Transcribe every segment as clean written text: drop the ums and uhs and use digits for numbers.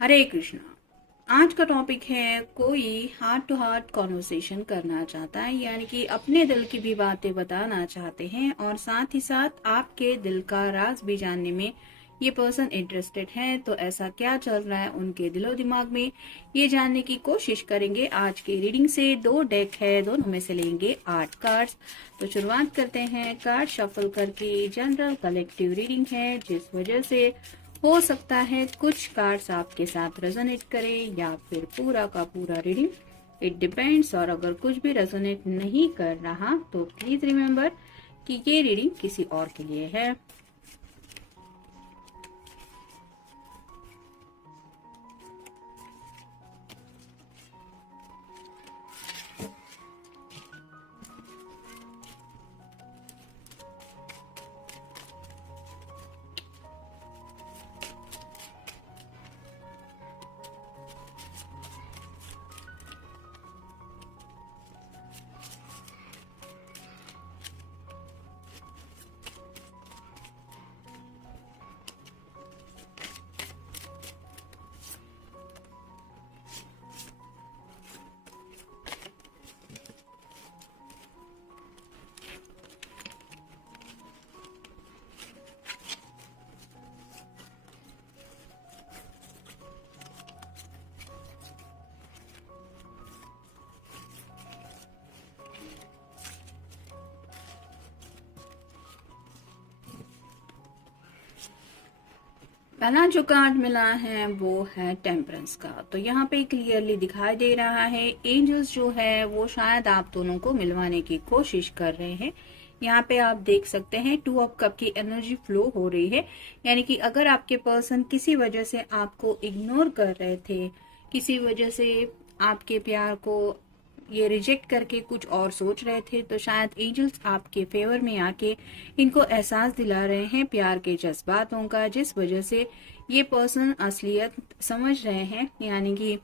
हरे कृष्णा। आज का टॉपिक है कोई हार्ट टू हार्ट कॉन्वर्सेशन करना चाहता है, यानी कि अपने दिल की भी बातें बताना चाहते हैं और साथ ही साथ आपके दिल का राज भी जानने में ये पर्सन इंटरेस्टेड है। तो ऐसा क्या चल रहा है उनके दिलो दिमाग में, ये जानने की कोशिश करेंगे आज की रीडिंग से। 2 डेक है, दोनों में से लेंगे 8 कार्ड्स। तो शुरुआत करते हैं कार्ड शफल करके। जनरल कलेक्टिव रीडिंग है, जिस वजह से हो सकता है कुछ कार्ड्स आपके साथ रेजोनेट करें या फिर पूरा का पूरा रीडिंग, इट डिपेंड्स। और अगर कुछ भी रेजोनेट नहीं कर रहा तो प्लीज रिमेम्बर कि ये रीडिंग किसी और के लिए है। पहला जो कार्ड मिला है वो है टेम्परेंस का। तो यहाँ पे क्लियरली दिखाई दे रहा है एंजल्स जो है वो शायद आप दोनों को मिलवाने की कोशिश कर रहे हैं। यहाँ पे आप देख सकते हैं 2 ऑफ कप की एनर्जी फ्लो हो रही है, यानी कि अगर आपके पर्सन किसी वजह से आपको इग्नोर कर रहे थे, किसी वजह से आपके प्यार को ये रिजेक्ट करके कुछ और सोच रहे थे, तो शायद एंजल्स आपके फेवर में आके इनको एहसास दिला रहे हैं प्यार के जज्बातों का, जिस वजह से ये पर्सन असलियत समझ रहे हैं, यानी कि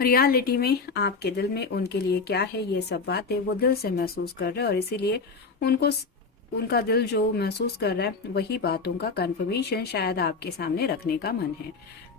रियलिटी में आपके दिल में उनके लिए क्या है, ये सब बातें वो दिल से महसूस कर रहे हैं। और इसीलिए उनको उनका दिल जो महसूस कर रहा है वही बातों का कंफर्मेशन शायद आपके सामने रखने का मन है।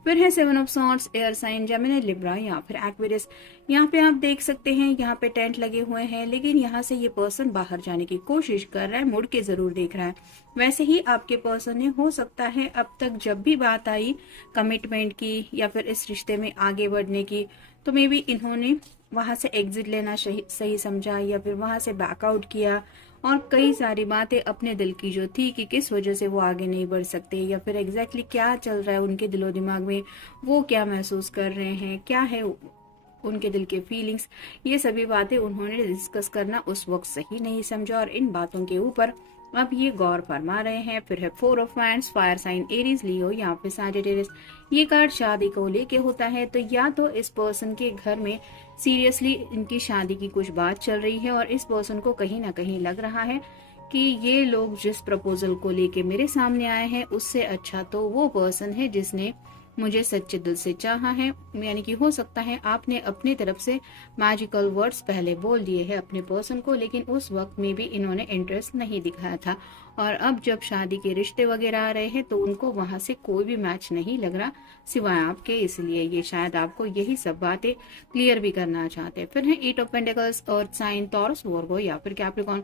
फिर है 7 of swords, air sign, Gemini, Libra या फिर एक्वेरियस। यहाँ पे आप देख सकते हैं यहाँ पे टेंट लगे हुए हैं, लेकिन यहाँ से ये पर्सन बाहर जाने की कोशिश कर रहा है, मुड़ के जरूर देख रहा है। वैसे ही आपके पर्सन ने हो सकता है अब तक जब भी बात आई कमिटमेंट की या फिर इस रिश्ते में आगे बढ़ने की, तो मे बी इन्होंने वहां से एग्जिट लेना सही समझा या फिर वहां से बैकआउट किया, और कई सारी बातें अपने दिल की जो थी कि किस वजह से वो आगे नहीं बढ़ सकते या फिर एग्जैक्टली क्या चल रहा है उनके दिलो दिमाग में, वो क्या महसूस कर रहे हैं, क्या है उनके दिल के फीलिंग्स, ये सभी बातें उन्होंने डिस्कस करना उस वक्त सही नहीं समझा और इन बातों के ऊपर अब ये गौर फरमा रहे हैं। फिर है 4 of wands, fire sign, Aries, Leo या फिर सैजिटेरियस। ये कार्ड शादी को लेके होता है, तो या तो इस पर्सन के घर में सीरियसली इनकी शादी की कुछ बात चल रही है और इस पर्सन को कहीं ना कहीं लग रहा है कि ये लोग जिस प्रपोजल को लेके मेरे सामने आए हैं उससे अच्छा तो वो पर्सन है जिसने मुझे सच्चे दिल से चाहा है, यानी कि हो सकता है आपने अपनी तरफ से मैजिकल वर्ड्स पहले बोल दिए हैं अपने पर्सन को, लेकिन उस वक्त में भी इन्होंने इंटरेस्ट नहीं दिखाया था। और अब जब शादी के रिश्ते वगैरह आ रहे हैं तो उनको वहां से कोई भी मैच नहीं लग रहा सिवाय आपके, इसलिए ये शायद आपको यही सब बातें क्लियर भी करना चाहते हैं। फिर है 8 of pentacles, earth sign, Taurus, Virgo या फिर कैप्रिकॉर्न।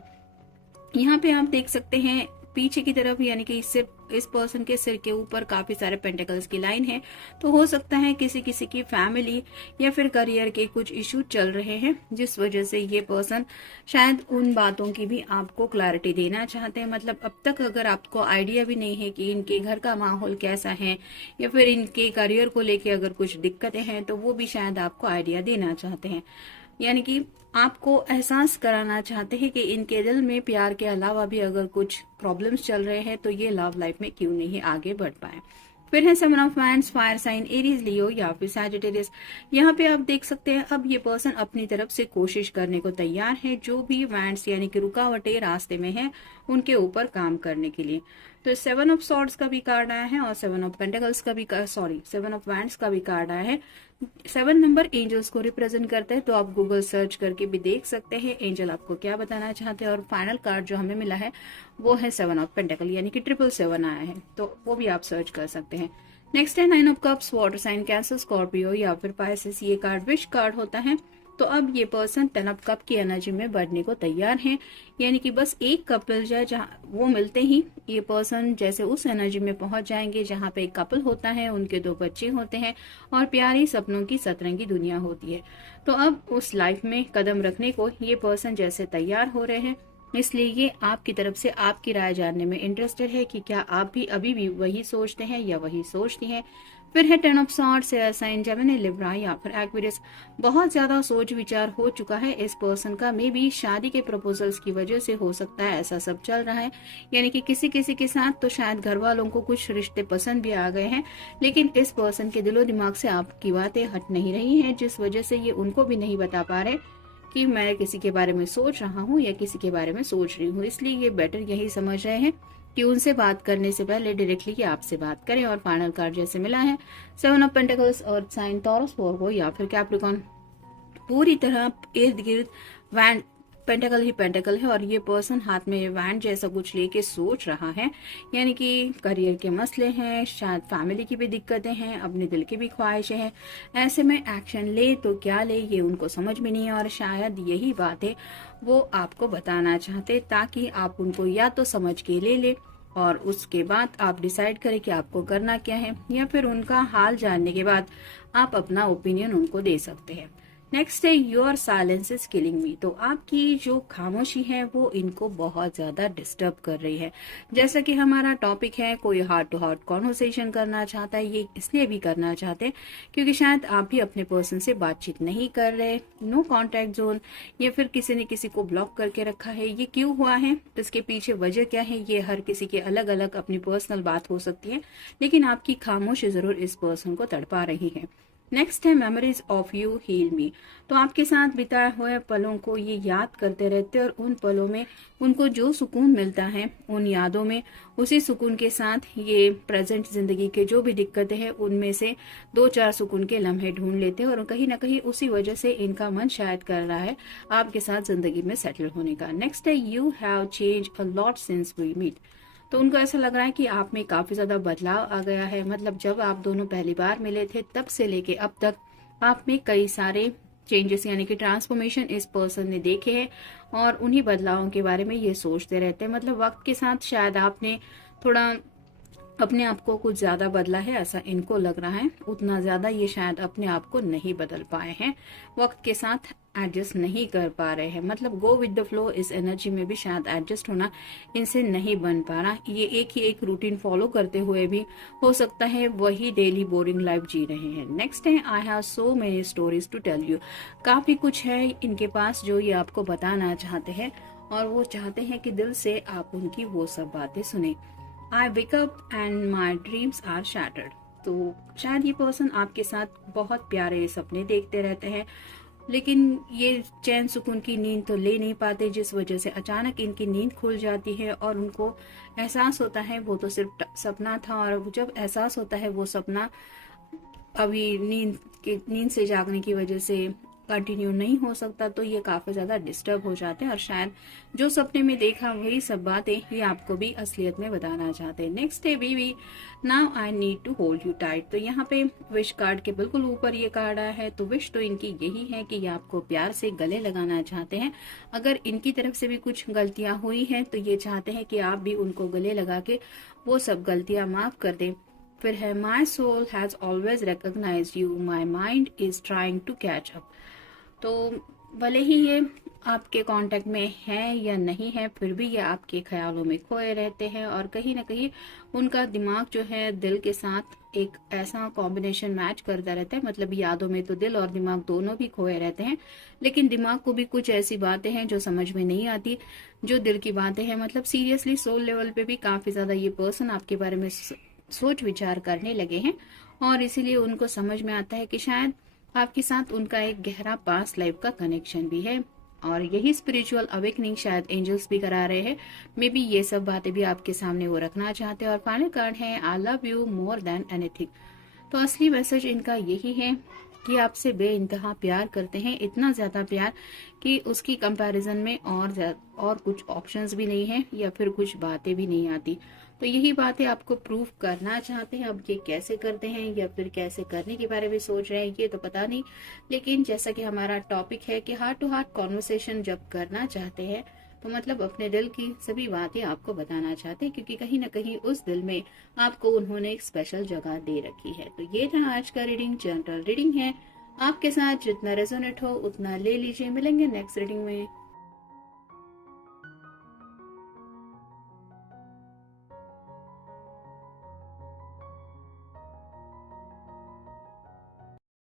यहाँ पे आप देख सकते हैं पीछे की तरफ, यानी कि इससे इस पर्सन के सिर के ऊपर काफी सारे पेंटिकल्स की लाइन है, तो हो सकता है किसी किसी की फैमिली या फिर करियर के कुछ इशू चल रहे हैं, जिस वजह से ये पर्सन शायद उन बातों की भी आपको क्लैरिटी देना चाहते हैं। मतलब अब तक अगर आपको आइडिया भी नहीं है कि इनके घर का माहौल कैसा है या फिर इनके करियर को लेके अगर कुछ दिक्कतें हैं, तो वो भी शायद आपको आइडिया देना चाहते हैं, यानी कि आपको एहसास कराना चाहते हैं कि इनके दिल में प्यार के अलावा भी अगर कुछ प्रॉब्लम्स चल रहे हैं तो ये लव लाइफ में क्यों नहीं आगे बढ़ पाए। फिर है 7 of wands, fire sign, Aries, Leo या फिर सैजिटेरियस। यहाँ पे आप देख सकते हैं अब ये पर्सन अपनी तरफ से कोशिश करने को तैयार है, जो भी वांड्स यानी कि रुकावटें रास्ते में है उनके ऊपर काम करने के लिए। तो 7 ऑफ सॉर्ड्स का भी कार्ड आया है और 7 ऑफ पेंटिकल्स का भी 7 ऑफ वांड्स का भी कार्ड आया है। 7 नंबर एंजल्स को रिप्रेजेंट करता है, तो आप गूगल सर्च करके भी देख सकते हैं एंजल आपको क्या बताना चाहते हैं। और फाइनल कार्ड जो हमें मिला है वो है 7 ऑफ पेंटिकल, यानी कि 777 आया है, तो वो भी आप सर्च कर सकते हैं। नेक्स्ट है 9 of cups, water sign Cancer, Scorpio या फिर पाइसेस। ये कार्ड विश कार्ड होता है। तो अब ये पर्सन 10 ऑफ कप की एनर्जी में बढ़ने को तैयार है, यानी कि बस एक कपल जाए जहाँ वो मिलते ही ये पर्सन जैसे उस एनर्जी में पहुंच जाएंगे जहाँ पे एक कपल होता है, उनके 2 बच्चे होते हैं और प्यारी सपनों की सतरंगी दुनिया होती है। तो अब उस लाइफ में कदम रखने को ये पर्सन जैसे तैयार हो रहे हैं, इसलिए ये आपकी तरफ से आपकी राय जानने में इंटरेस्टेड है कि क्या आप भी अभी भी वही सोचते हैं या वही सोचती हैं। फिर है 10 of swords, air sign, Gemini, Libra या फिर एक्वेरियस। बहुत ज्यादा सोच विचार हो चुका है इस पर्सन का, मे बी शादी के प्रपोजल्स की वजह से हो सकता है ऐसा सब चल रहा है, यानी कि किसी किसी के साथ तो शायद घर वालों को कुछ रिश्ते पसंद भी आ गए हैं, लेकिन इस पर्सन के दिलो दिमाग से आपकी बातें हट नहीं रही हैं, जिस वजह से ये उनको भी नहीं बता पा रहे कि मैं किसी के बारे में सोच रहा हूँ या किसी के बारे में सोच रही हूँ। इसलिए ये बेटर यही समझ रहे हैं कि उनसे बात करने से पहले डायरेक्टली कि आपसे बात करें। और फाइनल कार्ड जैसे मिला है 7 ऑफ पेंटिकल्स और साइन टॉरस, वोर्गो या फिर कैप्रिकॉन। पूरी तरह इर्द गिर्द वैंड पेंटेकल ही पेंटेकल है और ये पर्सन हाथ में वैंड जैसा कुछ लेके सोच रहा है, यानी कि करियर के मसले हैं, शायद फैमिली की भी दिक्कतें हैं, अपने दिल की भी ख्वाहिशें हैं। ऐसे में एक्शन ले तो क्या ले ये उनको समझ में नहीं है और शायद यही बातें वो आपको बताना चाहते ताकि आप उनको या तो समझ के ले और उसके बाद आप डिसाइड करें कि आपको करना क्या है, या फिर उनका हाल जानने के बाद आप अपना ओपिनियन उनको दे सकते हैं। नेक्स्ट है योर साइलेंस इज किलिंग मी। तो आपकी जो खामोशी है वो इनको बहुत ज्यादा डिस्टर्ब कर रही है। जैसा कि हमारा टॉपिक है, कोई हार्ट टू हार्ट कॉन्वर्सेशन करना चाहता है, ये इसलिए भी करना चाहते हैं क्योंकि शायद आप भी अपने पर्सन से बातचीत नहीं कर रहे, नो कॉन्टेक्ट जोन, या फिर किसी ने किसी को ब्लॉक करके रखा है। ये क्यों हुआ है, इसके पीछे वजह क्या है, ये हर किसी के अलग अलग अपनी पर्सनल बात हो सकती है, लेकिन आपकी खामोशी जरूर इस पर्सन को तड़पा रही है। नेक्स्ट है memories of you heal me. तो आपके साथ बिताए हुए पलों को ये याद करते रहते हैं और उन पलों में उनको जो सुकून मिलता है, उन यादों में उसी सुकून के साथ ये प्रेजेंट जिंदगी के जो भी दिक्कतें हैं उनमें से 2-4 सुकून के लम्हे ढूंढ लेते हैं और कहीं ना कहीं उसी वजह से इनका मन शायद कर रहा है आपके साथ जिंदगी में सेटल होने का। नेक्स्ट है you have change a lot since we meet. तो उनको ऐसा लग रहा है कि आप में काफी ज्यादा बदलाव आ गया है, मतलब जब आप दोनों पहली बार मिले थे तब से लेके अब तक आप में कई सारे चेंजेस यानी कि ट्रांसफॉर्मेशन इस पर्सन ने देखे हैं और उन्हीं बदलावों के बारे में ये सोचते रहते हैं। मतलब वक्त के साथ शायद आपने थोड़ा अपने आप को कुछ ज्यादा बदला है, ऐसा इनको लग रहा है। उतना ज्यादा ये शायद अपने आप को नहीं बदल पाए हैं, वक्त के साथ एडजस्ट नहीं कर पा रहे हैं। मतलब गो विद द फ्लो इस एनर्जी में भी शायद एडजस्ट होना इनसे नहीं बन पा रहा। ये एक रूटीन फॉलो करते हुए भी हो सकता है वही डेली बोरिंग लाइफ जी रहे हैं। नेक्स्ट है I have so many stories to tell you. काफी कुछ है इनके पास जो ये आपको बताना चाहते हैं और वो चाहते हैं कि दिल से आप उनकी वो सब बातें सुने। I wake up and my dreams are shattered. तो शायद ये पर्सन आपके साथ बहुत प्यारे सपने देखते रहते हैं, लेकिन ये चैन सुकून की नींद तो ले नहीं पाते, जिस वजह से अचानक इनकी नींद खुल जाती है और उनको एहसास होता है वो तो सिर्फ सपना था। और जब एहसास होता है वो सपना अभी नींद से जागने की वजह से कंटिन्यू नहीं हो सकता, तो ये काफी ज्यादा डिस्टर्ब हो जाते हैं और शायद जो सपने में देखा वही सब बातें ये आपको भी असलियत में बताना चाहते हैं। नेक्स्ट है baby now I need to hold you tight. तो यहाँ पे विश कार्ड के बिल्कुल ऊपर ये कार्ड आया है, तो विश तो इनकी यही है कि ये आपको प्यार से गले लगाना चाहते हैं। अगर इनकी तरफ से भी कुछ गलतियां हुई हैं तो ये चाहते हैं कि आप भी उनको गले लगा के वो सब गलतियां माफ कर दें। फिर है my soul has always recognize you, my mind is trying to catch up. तो भले ही ये आपके कांटेक्ट में है या नहीं है, फिर भी ये आपके ख्यालों में खोए रहते हैं और कहीं ना कहीं उनका दिमाग जो है दिल के साथ एक ऐसा कॉम्बिनेशन मैच करता रहता है। मतलब यादों में तो दिल और दिमाग दोनों भी खोए रहते हैं, लेकिन दिमाग को भी कुछ ऐसी बातें हैं जो समझ में नहीं आती जो दिल की बातें हैं। मतलब सीरियसली सोल लेवल पे भी काफी ज्यादा ये पर्सन आपके बारे में सोच विचार करने लगे हैं और इसीलिए उनको समझ में आता है कि शायद आपके साथ उनका एक गहरा पास्ट लाइफ का कनेक्शन भी है और यही स्पिरिचुअल अवेकनिंग शायद एंजल्स भी करा रहे हैं। मे बी ये सब बातें भी आपके सामने वो रखना चाहते हैं। और फाइनल कार्ड है I love you more than anything. तो असली मैसेज इनका यही है कि आपसे बेइंतहा प्यार करते हैं, इतना ज्यादा प्यार कि उसकी कंपैरिजन में और कुछ ऑप्शंस भी नहीं है या फिर कुछ बातें भी नहीं आती। तो तो यही बातें आपको प्रूव करना चाहते हैं। अब ये कैसे करते हैं या फिर कैसे करने के बारे में सोच रहे हैं ये तो पता नहीं, लेकिन जैसा कि हमारा टॉपिक है कि हार्ट टू हार्ट कॉन्वर्सेशन जब करना चाहते हैं तो मतलब अपने दिल की सभी बातें आपको बताना चाहते हैं, क्योंकि कहीं ना कहीं उस दिल में आपको उन्होंने एक स्पेशल जगह दे रखी है। तो ये था आज का रीडिंग, जनरल रीडिंग है। आपके साथ जितना रेजोनेट हो उतना ले लीजिए। मिलेंगे नेक्स्ट रीडिंग में।